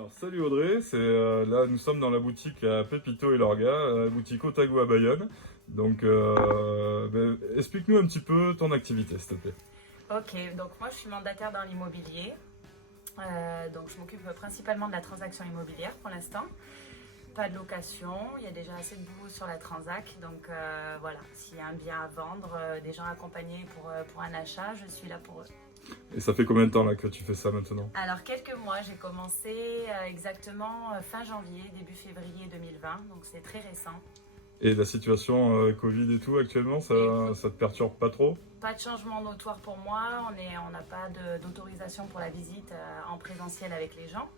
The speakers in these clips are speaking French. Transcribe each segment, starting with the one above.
Alors salut Audrey, là nous sommes dans la boutique à Pépito et Lorga, la boutique Otago à Bayonne. Donc explique-nous un petit peu ton activité s'il te plaît. Ok, donc moi je suis mandataire dans l'immobilier. Donc je m'occupe principalement de la transaction immobilière pour l'instant. Pas de location, il y a déjà assez de boulot sur la transac. Donc voilà, s'il y a un bien à vendre, des gens accompagnés pour un achat, je suis là pour eux. Et ça fait combien de temps là que tu fais ça maintenant? Alors quelques mois, j'ai commencé exactement fin janvier, début février 2020, donc c'est très récent. Et la situation Covid et tout actuellement, ça te perturbe pas trop? Pas de changement notoire pour moi, on n'a pas d'autorisation pour la visite en présentiel avec les gens.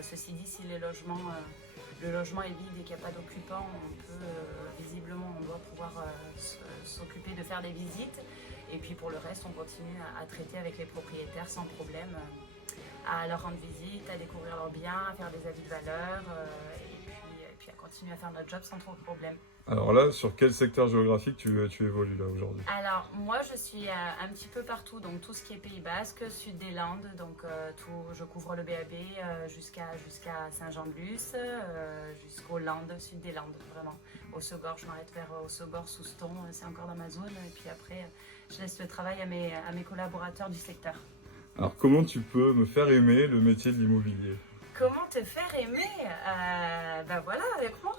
Ceci dit, si le logement est vide et qu'il n'y a pas d'occupant, visiblement on doit pouvoir s'occuper de faire des visites. Et puis pour le reste, on continue à traiter avec les propriétaires sans problème, à leur rendre visite, à découvrir leurs biens, à faire des avis de valeur et puis à continuer à faire notre job sans trop de problème. Alors là, sur quel secteur géographique tu évolues là aujourd'hui? Alors moi je suis un petit peu partout, donc tout ce qui est Pays Basque, sud des Landes, donc je couvre le BAB jusqu'à Saint-Jean-de-Luz, jusqu'aux Landes, sud des Landes vraiment. Hossegor, je m'arrête vers Hossegor, Souston, c'est encore dans ma zone, et puis après je laisse le travail à mes collaborateurs du secteur. Alors comment tu peux me faire aimer le métier de l'immobilier? Comment te faire aimer? Ben voilà, avec moi.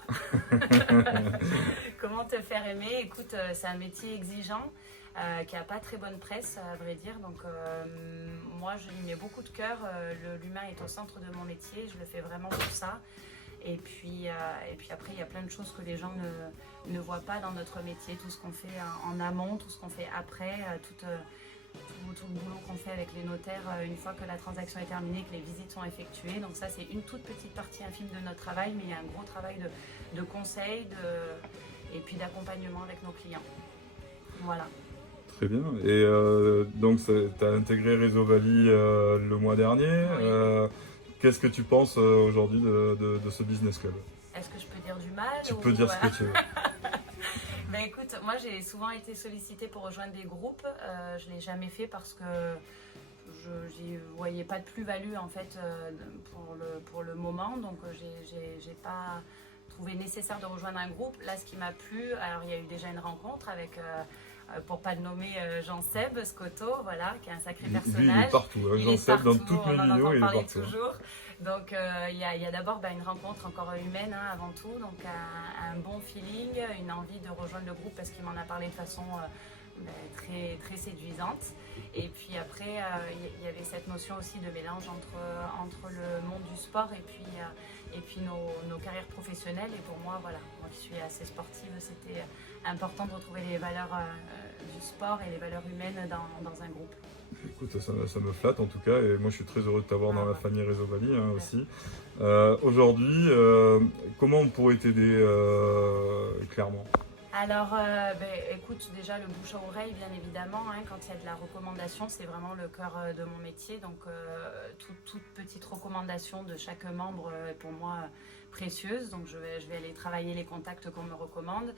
Comment te faire aimer? Écoute, c'est un métier exigeant qui n'a pas très bonne presse, à vrai dire. Donc, moi, je y mets beaucoup de cœur. L'humain est au centre de mon métier. Je le fais vraiment pour ça. Et puis après, il y a plein de choses que les gens ne voient pas dans notre métier. Tout ce qu'on fait en amont, tout ce qu'on fait après, tout le boulot qu'on fait avec les notaires une fois que la transaction est terminée, que les visites sont effectuées. Donc ça, c'est une toute petite partie infime de notre travail, mais il y a un gros travail de conseil et puis d'accompagnement avec nos clients. Voilà. Très bien. Et donc tu as intégré Réseau Valley le mois dernier. Oui. Qu'est-ce que tu penses aujourd'hui de ce business club? Est-ce que je peux dire du mal Tu peux dire ce que tu veux. Ben écoute, moi j'ai souvent été sollicitée pour rejoindre des groupes. Je ne l'ai jamais fait parce que je n'y voyais pas de plus-value en fait pour le moment. Donc j'ai pas trouvé nécessaire de rejoindre un groupe. Là, ce qui m'a plu, alors il y a eu déjà une rencontre avec, pour pas le nommer, Jean-Seb Scotto, voilà, qui est un sacré personnage. Lui, il est partout. Hein. Jean-Seb, dans toutes mes vidéos, il est partout. Toujours. Donc il y a d'abord une rencontre encore humaine avant tout, donc un bon feeling, une envie de rejoindre le groupe parce qu'il m'en a parlé de façon très, très séduisante. Et puis après, il y avait cette notion aussi de mélange entre le monde du sport et puis nos carrières professionnelles. Et pour moi, voilà, moi qui suis assez sportive, c'était important de retrouver les valeurs du sport et les valeurs humaines dans un groupe. Écoute, ça me flatte en tout cas, et moi je suis très heureux de t'avoir dans la famille Réseau Valley aussi. Aujourd'hui, comment on pourrait t'aider clairement? Alors, écoute, déjà le bouche à oreille, bien évidemment, hein, quand il y a de la recommandation, c'est vraiment le cœur de mon métier. Donc, toute petite recommandation de chaque membre est pour moi précieuse. Donc, je vais aller travailler les contacts qu'on me recommande.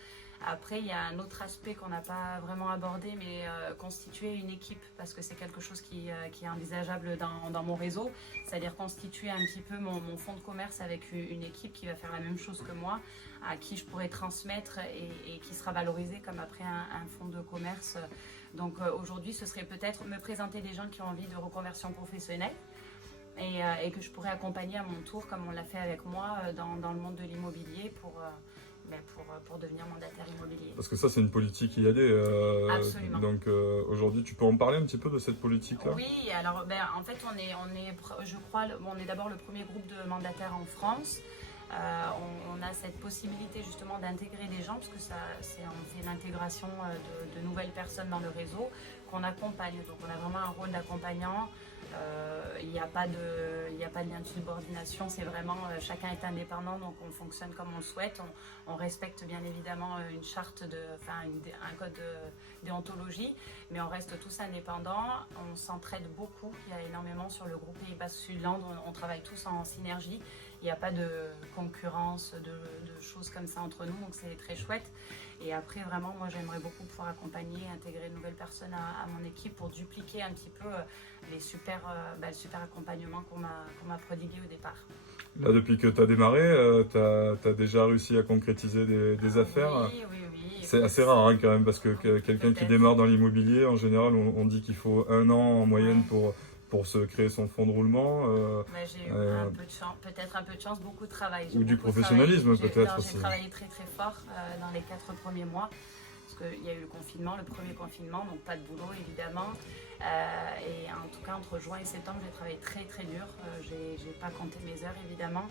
Après, il y a un autre aspect qu'on n'a pas vraiment abordé, mais constituer une équipe, parce que c'est quelque chose qui est envisageable dans mon réseau. C'est-à-dire constituer un petit peu mon fonds de commerce avec une équipe qui va faire la même chose que moi, à qui je pourrais transmettre et qui sera valorisé comme après un fonds de commerce. Donc aujourd'hui, ce serait peut-être me présenter des gens qui ont envie de reconversion professionnelle et que je pourrais accompagner à mon tour, comme on l'a fait avec moi, dans le monde de l'immobilier pour devenir mandataire immobilier. Parce que ça, c'est une politique IAD. Absolument. Donc aujourd'hui, tu peux en parler un petit peu de cette politique-là? Oui, alors en fait, je crois, on est d'abord le premier groupe de mandataires en France. On a cette possibilité justement d'intégrer des gens, parce que on fait l'intégration de nouvelles personnes dans le réseau qu'on accompagne. Donc on a vraiment un rôle d'accompagnant. Il n'y a pas de lien de subordination, c'est vraiment chacun est indépendant, donc on fonctionne comme on le souhaite. On respecte bien évidemment une charte, un code de déontologie, mais on reste tous indépendants. On s'entraide beaucoup, il y a énormément sur le groupe Pays Basque Sud-Land, on travaille tous en synergie il n'y a pas de concurrence, de choses comme ça entre nous, donc c'est très chouette. Et après, vraiment, moi, j'aimerais beaucoup pouvoir accompagner, intégrer de nouvelles personnes à mon équipe pour dupliquer un petit peu le super accompagnement qu'on m'a prodigué au départ. Là, depuis que tu as démarré, tu as déjà réussi à concrétiser des affaires? Oui. C'est assez rare hein, quand même, parce que quelqu'un qui démarre dans l'immobilier, en général, on dit qu'il faut 1 an en moyenne pour se créer son fonds de roulement. J'ai eu un peu de chance, peut-être un peu de chance, beaucoup de travail. Ou du professionnalisme peut-être aussi. J'ai travaillé très très fort dans les 4 premiers mois, parce qu'il y a eu le premier confinement, donc pas de boulot évidemment. Et en tout cas, entre juin et septembre, j'ai travaillé très très dur. J'ai pas compté mes heures évidemment.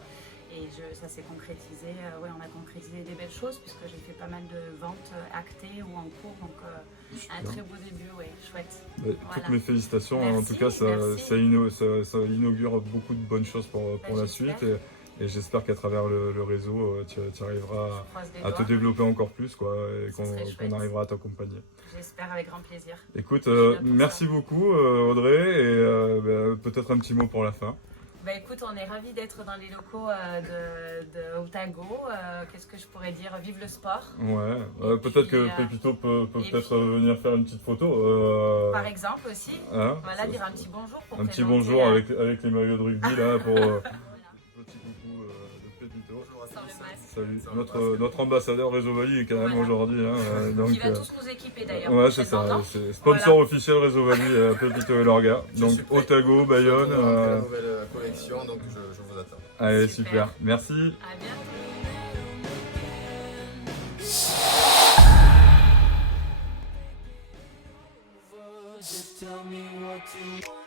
Et ça s'est concrétisé, on a concrétisé des belles choses puisque j'ai fait pas mal de ventes actées ou en cours, donc un très beau début, chouette. Voilà. Toutes mes félicitations, merci, en tout cas ça inaugure beaucoup de bonnes choses pour la suite et j'espère qu'à travers le réseau tu arriveras à te développer encore plus et qu'on arrivera à t'accompagner. J'espère, avec grand plaisir. Écoute, merci beaucoup Audrey et peut-être un petit mot pour la fin. Écoute, on est ravis d'être dans les locaux de Otago. Qu'est-ce que je pourrais dire? Vive le sport. Ouais, peut-être que Pépito peut peut-être venir faire une petite photo. Par exemple aussi. Voilà, dire un petit bonjour. Un petit bonjour avec les maillots de rugby là pour... Petit coucou de Pépito. Sans le masque. Salut. Notre ambassadeur Réseau Valley quand même aujourd'hui. Qui va tous nous équiper d'ailleurs. Ouais, c'est ça. C'est sponsor officiel Réseau Valley, Pépito et Lorga. Donc Otago, Bayonne. La nouvelle collection, donc je vous attends. Allez, super. Merci. À bientôt. Just tell me what you want.